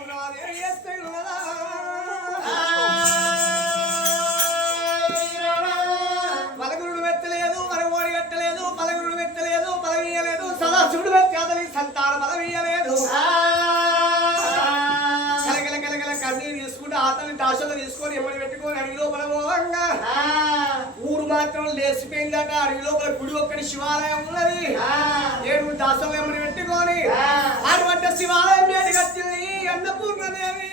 అన్నపూర్ణాదేవి చేస్తే ఉన్నదా పలగురుడు వెత్తలేదు మరగోడి కట్టలేదు పలగురుడు పెట్టలేదు పలవీయలేదు సదా చూడు వెత్తాదని సంతాన పలవీయలేదు ఆ కన్నీరు తీసుకుంటే ఆతని దాశలు తీసుకొని ఎమ్మడి పెట్టుకొని అడవి లోపల పోవంగా. ఊరు మాత్రం లేచిపోయిందట. అడవి లోపల గుడి ఒక్కటి శివాలయం ఉన్నది. ఏడు దాసలు ఎమ్మడి పెట్టుకొని అటువంటి శివాలయం వేడి కట్టింది అన్నపూర్ణదేవి.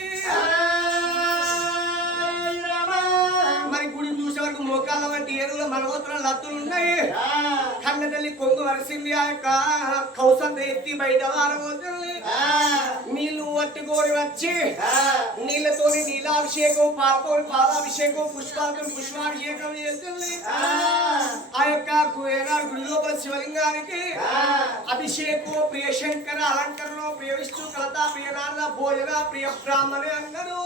మరి గుడి చూసే వరకు మోకాళ్ళ వంటి ఏరులో మనవతుల లత్తులు ఉన్నాయి. కన్న తల్లి కొంగు వరిసింది ఆ యొక్క కౌసంత ఎత్తి బయట వారబోతుంది. నీళ్ళు పట్టుకొని వచ్చి నీళ్ళతోని నీలాభిషేకం పాలతోని పాలాభిషేకం పుష్పాలతో పుష్పాభిషేకం చేస్తుంది ఆ యొక్క గుడి లోపల శివలింగానికి అభిషేకం ప్రియ శంకర అలంకరణ ప్రియ విష్ణు కలత ప్రియ నాన్న భోజన ప్రియ బ్రాహ్మణి అందరూ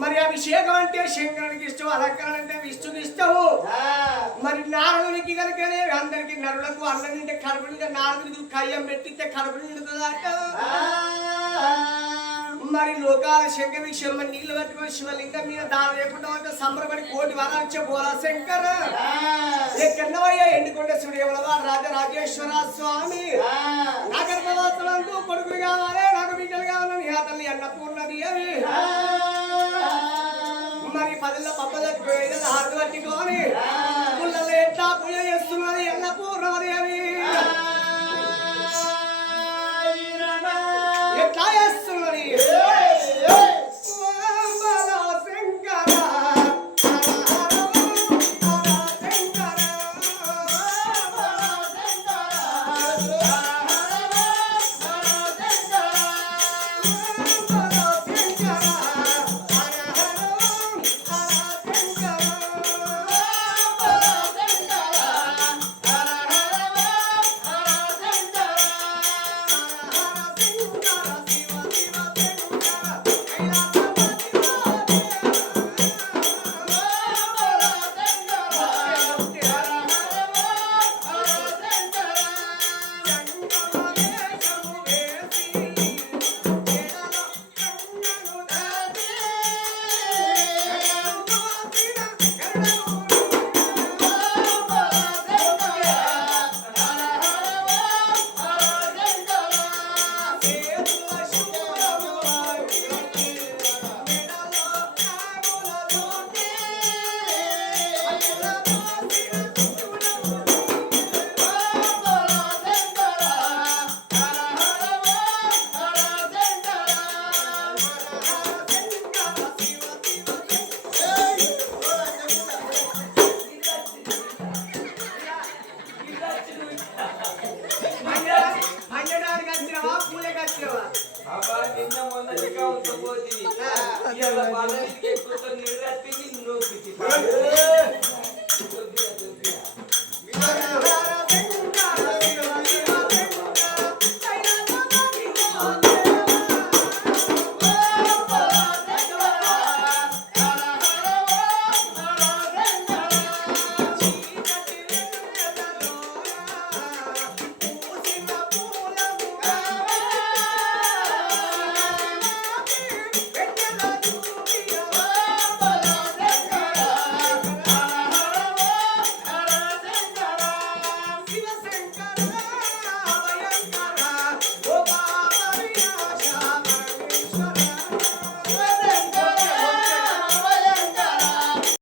మరి అభిషేకం అంటే శంకరునికి ఇష్టం అలంకరణ అంటే విష్ణుకి ఇష్టము. మరి నారదునికి కనుకనే అందరికి నరులకు అన్నం తింటే కడుపు నిండా నారదునికి కయ్యం పెట్టితే కడుపు నిండుతుందట మరి లోకాల శంకర విషయం నీళ్ళు పట్టుకొని శివలింగం మీద దాని లేకుండా అంటే సంబరపడి కోటి వరాలు బోలా శంకర. ఎక్కడవయ్యా ఎండుకొండ సూర్యవలవా రాజరాజేశ్వర స్వామి. నా గర్భవాసులంటూ కొడుకులు కావాలి నాకు బిడ్డలు కావాలని ఆ తల్లి అన్నపూర్ణది అవి మరి పదిలో పప్పదట్టు హారతి పట్టుకొని పుల్లలు ఎట్లా పూజ